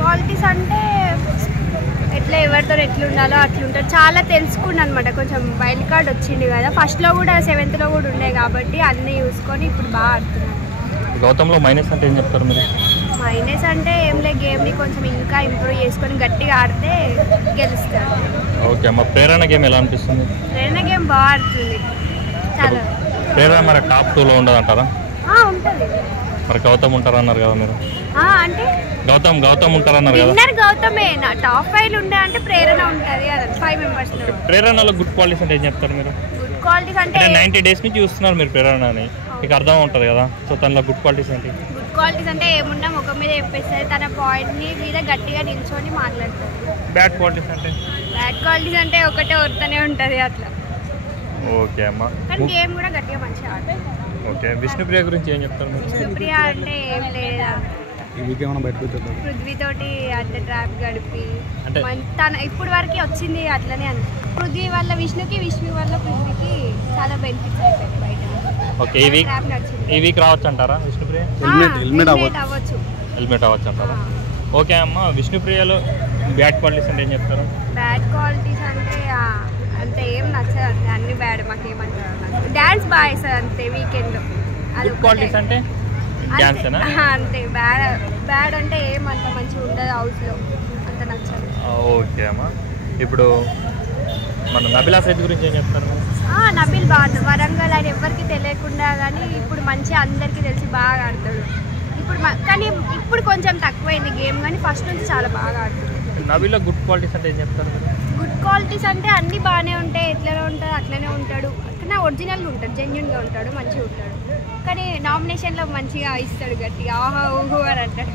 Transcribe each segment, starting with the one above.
Qualities అంటే ఎట్లా ఎవరితో ఎట్లుండాలో అట్లుంటారు. చాలా తెలుసుకున్నాను అనమాట. కొంచెం వైల్డ్ కార్డ్ వచ్చింది కదా, ఫస్ట్లో కూడా 7th లో కూడా ఉండే కాబట్టి అన్నీ చూసుకొని ఇప్పుడు బాగా ఆడుతున్నాను. గౌతమ్లో మైనస్ అంటే ఏం చెప్తారు మీరు? మైనస్ అంటే ఏం లేదు, గేమ్ని కొంచెం ఇంకా ఇంప్రూవ్ చేసుకొని గట్టిగా ఆడితే గెలుస్తారు. ఓకే అమ్మ, ప్రేరణ గేమ్ ఎలా అనిపిస్తుంది? ప్రేరణ గేమ్ బాగా ఆడుతుంది చాలా. ప్రేరణ మరి టాప్ 2లో ఉండదు అంటారా? ఉంటుంది. మరి గౌతమ్ ఉంటారన్నారు కదా మీరు? అంటే గౌతమ్ ఉంటారన్నారు కదా? విన్నర్ గౌతమే. నా టాప్ 5 ఉండే అంటే ప్రేరణ ఉంటుంది. 5 మెంబర్స్. ప్రేరణలో గుడ్ క్వాలిటీస్ అంటే ఏం చెప్తారు మీరు? గుడ్ క్వాలిటీస్ అంటే 90 days నుంచి చూస్తున్నారు మీరు ప్రేరణ అని, మీకు అర్థం ఉంటుంది కదా. సో తనలో గుడ్ క్వాలిటీస్ ఏంటి? గుడ్ క్వాలిటీస్ అంటే ఏమున్నా ముఖం మీద చెప్పేస్తారు, తన పాయింట్ని మీద గట్టిగా నిల్చొని మాట్లాడతారు. బ్యాడ్ క్వాలిటీస్ అంటే? బ్యాడ్ క్వాలిటీస్ అంటే ఒకటే వస్తూనే ఉంటుంది అట్లా. ఓకే అమ్మ, కానీ గేమ్ కూడా గట్టిగా మంచిగా ఆడుతుంది. ఓకే. విష్ణుప్రియ గురించి ఏం చెప్తారు మీరు? విష్ణుప్రియ అంటే ఏం లేదు, పృథ్వీతోటి అంత ట్రాప్ గడిపి తన ఇప్పుడు వరకు వచ్చింది అట్లనే అంత. పృథ్వీ వల్ల విష్ణుకి, విష్ణు వల్ల పృథ్వీకి చాలా బెనిఫిట్స్ అయిపోయాయి బయట. ఓకే, ఈ వీక్ రావచ్చు అంటారా విష్ణుప్రియ? హెల్మెట్ అవ్వచ్చు. హెల్మెట్ అవ్వచ్చు అంటారా? ఓకే అమ్మ, విష్ణుప్రియలో బ్యాడ్ క్వాలిటీస్ అంటే ఏం చెప్తారు? బ్యాడ్ క్వాలిటీస్ అంటే అంతే ఏం నచ్చదు, అంతే అన్ని బ్యాడ్. మాకేమంటారు డాన్స్ బాగా వేస్తారు అంతే వీకెండ్లో. గుడ్ క్వాలిటీస్ అంటే డాన్స్ అంతే. బ్యాడ్ అంటే ఏమంత మంచిగా ఉండదు, హౌస్లో అంత నచ్చదు. ఓకే అమ్మ, ఇప్పుడు మన నబిలా సైద్ గురించి ఏం చెప్తారు? నబిల్ బాగా వరంగల్ ఆయన ఎవరికి తెలియకుండా కానీ ఇప్పుడు మంచిగా అందరికీ తెలిసి బాగా ఆడతాడు. కానీ ఇప్పుడు కొంచెం తక్కువైంది గేమ్, కానీ ఫస్ట్ నుంచి చాలా బాగా ఆడుతుంది. నబిల్లో గుడ్ క్వాలిటీస్ అంటే ఏం చెప్తారు? గుడ్ క్వాలిటీస్ అంటే అన్నీ బాగానే ఉంటాయి, ఎట్లనే ఉంటాడు అట్లనే ఉంటాడు. అట్లనే ఒరిజినల్గా ఉంటాడు, జెన్యున్గా ఉంటాడు, మంచిగా ఉంటాడు. కానీ నామినేషన్లో మంచిగా ఇస్తాడు, గట్టిగా ఆహా ఊహు అని అంటాడు.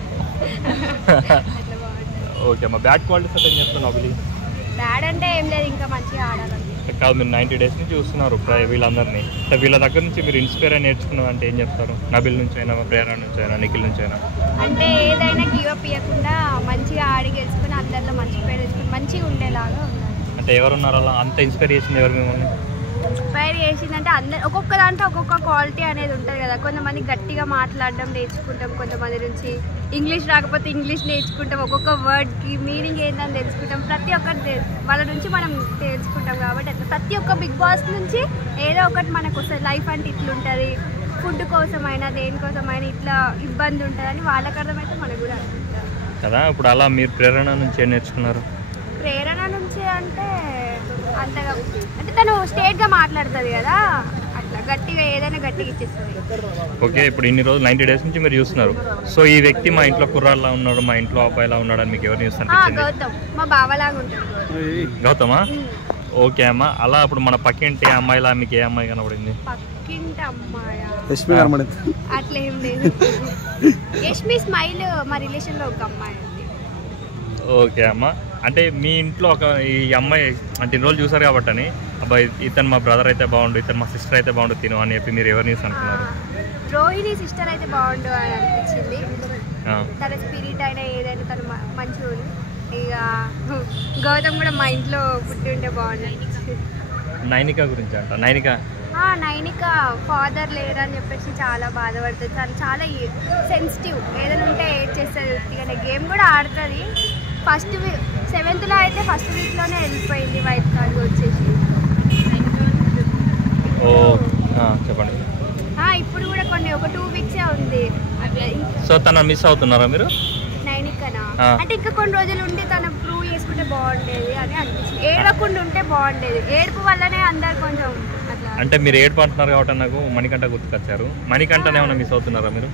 అట్లా బాగుంటుంది. ఓకే అమ్మ, బ్యాడ్ క్వాలిటీస్ అంటే ఏం చెప్తారు నబిలి? బ్యాడ్ అంటే ఏం లేదు, ఇంకా మంచిగా ఆడాలి కాదు. మీరు 90 days నుంచి చూస్తున్నారు వీళ్ళందరినీ, వీళ్ళ దగ్గర నుంచి మీరు ఇన్స్పైర్ అయి నేర్చుకున్నాం అంటే ఏం చెప్తారు? నబిల్ నుంచి అయినా, ప్రేరణ నుంచి అయినా, నిఖిల్ నుంచి అయినా? అంటే ఏదైనా గివ్ అప్ ఇవ్వకుండా మంచిగా ఆడి గెలుచుకుని అందరిలో మంచి పేరు తెచ్చుకుని మంచిగా ఉండేలాగా ఉండాలి. అంటే ఎవరున్నారు అలా అంత ఇన్స్పైర్ చేసింది ఎవరు మిమ్మల్ని? ఇన్స్పైర్ చేసిందంటే అందరు ఒక్కొక్క దాంట్లో ఒక్కొక్క క్వాలిటీ అనేది ఉంటుంది కదా. కొంతమంది గట్టిగా మాట్లాడడం నేర్చుకుంటాం, కొంతమంది నుంచి ఇంగ్లీష్ రాకపోతే ఇంగ్లీష్ నేర్చుకుంటాం, ఒక్కొక్క వర్డ్కి మీనింగ్ ఏందని తెలుసుకుంటాం. ప్రతి ఒక్కటి వాళ్ళ నుంచి మనం తెలుసుకుంటాం కాబట్టి అట్లా ప్రతి ఒక్క బిగ్ బాస్ నుంచి ఏదో ఒకటి మనకు వస్తుంది. లైఫ్ అంటే ఇట్లుంటుంది, ఫుడ్ కోసమైనా దేనికోసమైనా ఇట్లా ఇబ్బంది ఉంటుందని వాళ్ళకి అర్థమైతే మనకు కూడా అర్థమవుతుంది కదా. ఇప్పుడు అలా మీరు ప్రేరణ నుంచి ఏం నేర్చుకున్నారు? ప్రేరణ నుంచి అంటే అంతగా అంటే తను స్టేట్గా మాట్లాడుతుంది కదా, అట్లా గట్టిగా ఏదైనా గట్టిగా ఇచ్చేస్తుంది. ఓకే, ఇప్పుడు ఇన్ని రోజులు 90 days నుంచి మీరు చూస్తున్నారు. సో ఈ వ్యక్తి మా ఇంట్లో కుర్రాళ్ళ ఉన్నాడు, మా ఇంట్లో అబ్బాయిలా ఉన్నాడు అని మీకు ఎవరు చూస్తారు? గౌతమ్ మా బావలాగా ఉంటాడు. గౌతమా? ఓకే అమ్మ, అలా ఇప్పుడు మన పక్కింటి అమ్మాయిలా మీకు ఏ అమ్మాయి కనబడింది? పక్కింటి అమ్మాయా? అట్లా ఏం లేదు. యష్మి స్మైల్ మా రిలేషన్లో ఒక అమ్మాయి. ఓకే అమ్మ, అంటే మీ ఇంట్లో ఈ అమ్మాయి అంటే ఇన్ని రోజులు చూసారు కాబట్టి అని అబ్బాయి ఇతను మా బ్రదర్ అయితే బాగుండు, ఇతను మా సిస్టర్ అయితే బాగుండు తిను అని చెప్పి మీరు ఎవరిని అనుకున్నారు? రోహిణి సిస్టర్ అయితే బాగుండు అని అనిపించింది. తన స్పిరిట్ అయినా ఏదైనా తను మంచిగా ఉంది. ఇక గౌతమ్ కూడా మా ఇంట్లో పుట్టి ఉంటే బాగుండు అనిపించింది. నైనిక గురించి అంట. నైనిక ఫాదర్ లేరని చెప్పేసి చాలా బాధపడుతుంది. తను చాలా సెన్సిటివ్, ఏదైనా ఉంటే ఏడ్ చేస్తుంది. ఉత్తిగానే గేమ్ కూడా ఆడుతుంది. 7th లో అయితే ఫస్ట్ వీక్లోనే వెళ్ళిపోయింది వైట్ కార్డ్ వచ్చేసి. చెప్పండి. ఇప్పుడు కూడా ఒక 2 weeks ఉంది అట్లా. సో తన మిస్ అవుతున్నారా మీరు? నైనికనా అంటే ఇంకా కొన్ని రోజులు ఉండి తను ప్రూవ్ చేసుకుంటే బాగుండేది అని అనిపించింది. ఏడవకుండా ఉంటే బాగుండేది. ఏడుపు వల్లనే అందరు కొంచెం అట్లా. అంటే మీరు ఏడుపు అంటున్నారు కాబట్టి నాకు మణికంఠ గుర్తుకొచ్చారు. మణికంఠనే ఏమైనా మిస్ అవుతున్నారా మీరు?